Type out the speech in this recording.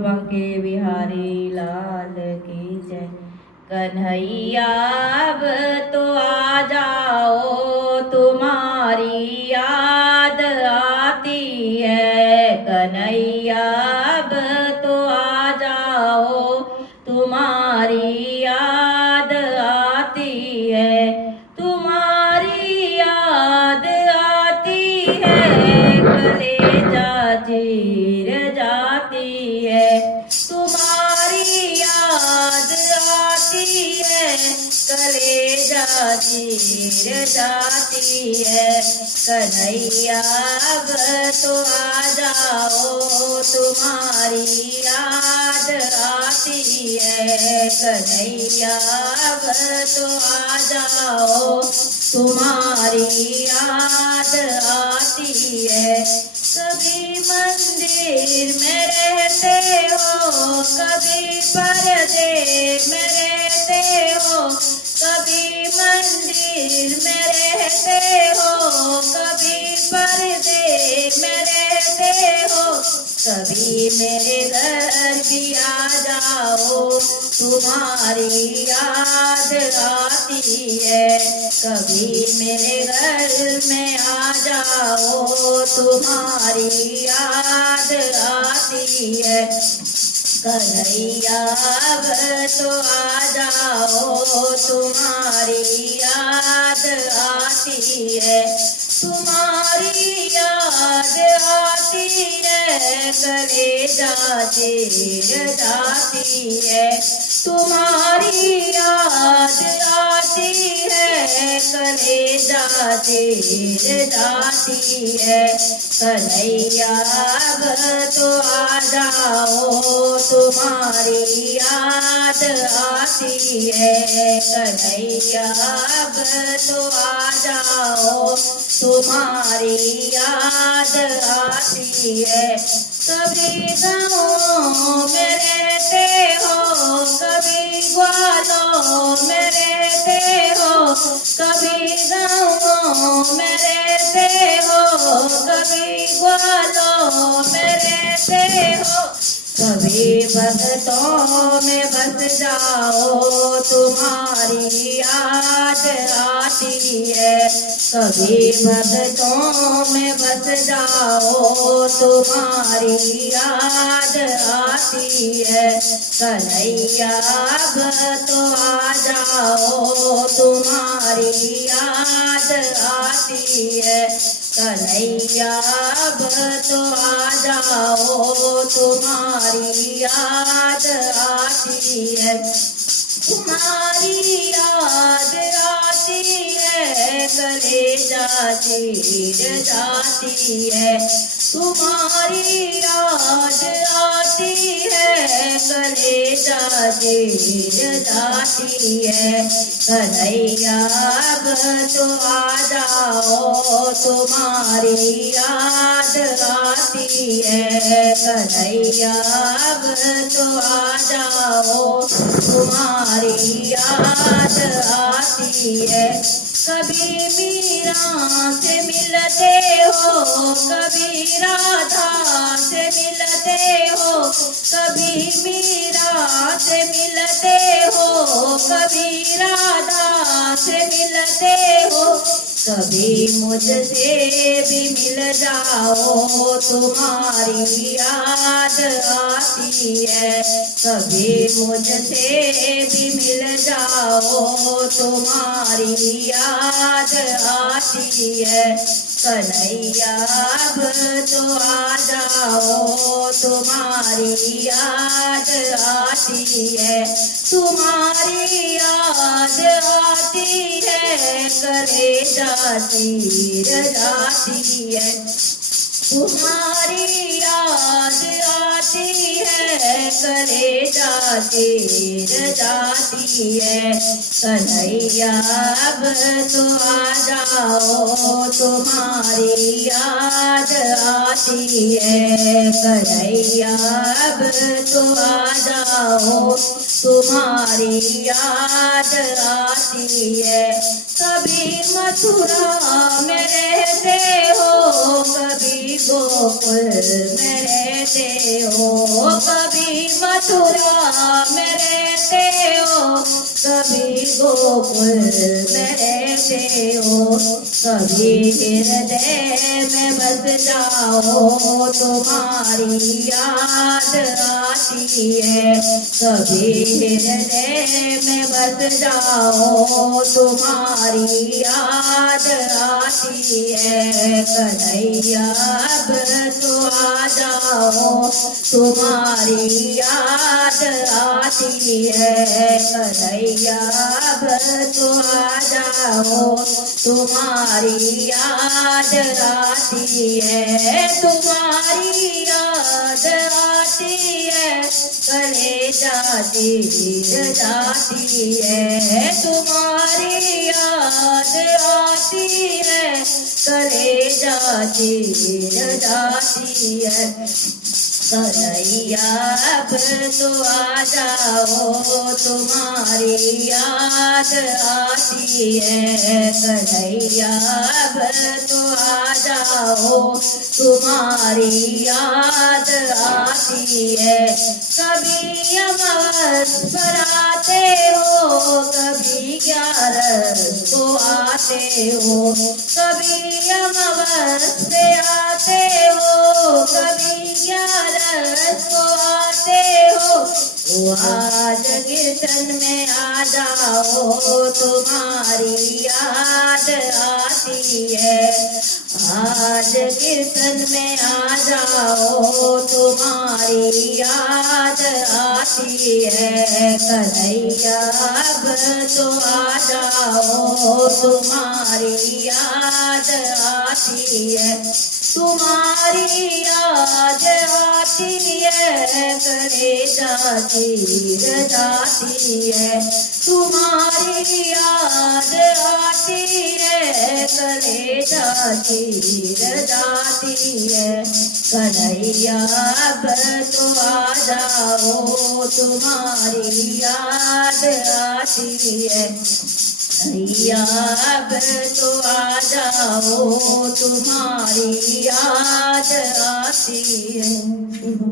बंके बिहारी लाल की जय। कन्हैया अब तो आ जाओ, तुम्हारी याद आती है। कन्हैया अब तो आ जाओ, तुम्हारी याद आती है। तुम्हारी याद आती है, कलेजा चीर जाती है। तुम्हारी याद आती है, कलेजा चीर जाती है। कन्हैया अब तो आ जाओ, तुम्हारी याद आती है। कन्हैया अब तो आ जाओ, तुम्हारी याद आती है। कभी मंदिर में रहते हो, कभी पर्दे में रहते हो। कभी मंदिर में रहते हो, कभी पर्दे में रहते हो। कभी मेरे घर भी आ जाओ, तुम्हारी याद आती है। कभी मेरे घर में आ जाओ, तुम्हारी याद आती है। कन्हैया अब तो आ जाओ, तुम्हारी याद आती है। तुम्हारी याद आती है, कलेजा चीर जाती है। तुम्हारी याद आती है, कलेजा चीर जाती है। कन्हैया अब तो आ जाओ, तुम्हारी याद आती है। कन्हैया अब तो आ जाओ, तुम्हारी याद आती है। कभी गाँव में रहते हो, कभी ग्वालों में रहते हो। कभी गाँव में रहते हो, कभी ग्वालों में रहते हो। कभी भक्तों में बस जाओ, तुम्हारी याद आती है। कभी भक्तों में बस जाओ, तुम्हारी याद आती है। कन्हैया अब तो आ जाओ, तुम्हारी याद आती है। कन्हैया अब तो आ जाओ, तुम्हारी याद आती है। तुम्हारी याद आती है, कलेजा चीर जाती है। तुम्हारी याद आती है, कलेजा चीर जाती है। कन्हैया अब तो आ जाओ, तुम्हारी याद आती है। कन्हैया अब तो आ जाओ, तुम्हारी याद आती है। कभी मीरा से मिलते हो, कभी राधा से मिलते हो। कभी मीरा से मिलते हो, कभी राधा से मिलते हो। कभी मुझसे भी मिल जाओ, तुम्हारी याद आती है। कभी मुझसे भी मिल जाओ, तुम्हारी याद आती है। कन्हैया अब तो आ जाओ, तुम्हारी याद आती है। तुम्हारी याद आती है, कलेजा चीर जाती है। तुम्हारी याद आती है, कलेजा चीर जाती है। कन्हैया अब तो आ जाओ, तुम्हारी याद आती है। कन्हैया अब तो आ जाओ, तुम्हारी याद आती है। कभी मथुरा में रहते हो, कभी गोकुल में रहते हो। कभी मथुरा में रहते हो, कभी गोकुल में रहते हो, कभी हृदय में बस जाओ, तुम्हारी याद आती है। कभी हृदय में बस जाओ, तुम्हारी याद आती है। कन्हैया अब तो आ जाओ, तुम्हारी याद आती है। कन्हैया अब तो आ जाओ, तुम्हारी याद आती है। तुम्हारी याद आती है, कलेजा चीर जाती है। तुम्हारी याद आती है, कलेजा चीर जाती है। कन्हैया अब तो आ जाओ, तुम्हारी याद आती है। कन्हैया अब तो आ जाओ, तुम्हारी याद आती है। कभी अमावस पर आते हो, कभी 11 को आते हो, कभी अमावस पे आते हो, कभी 11 को आते हो। तो आज कीर्तन में आ जाओ, तुम्हारी याद आती है। आज कीर्तन में आ जाओ, तुम्हारी याद आती है। कन्हैया अब तो आ जाओ, तुम्हारी याद आती है। तुम्हारी याद आती है, कलेजा चीर जाती है। तुम्हारी याद आती है, कलेजा चीर जाती है। कन्हैया अब तो आ जाओ, तुम्हारी याद आती है। कन्हैया अब तो आ जाओ, तुम्हारी याद आती है।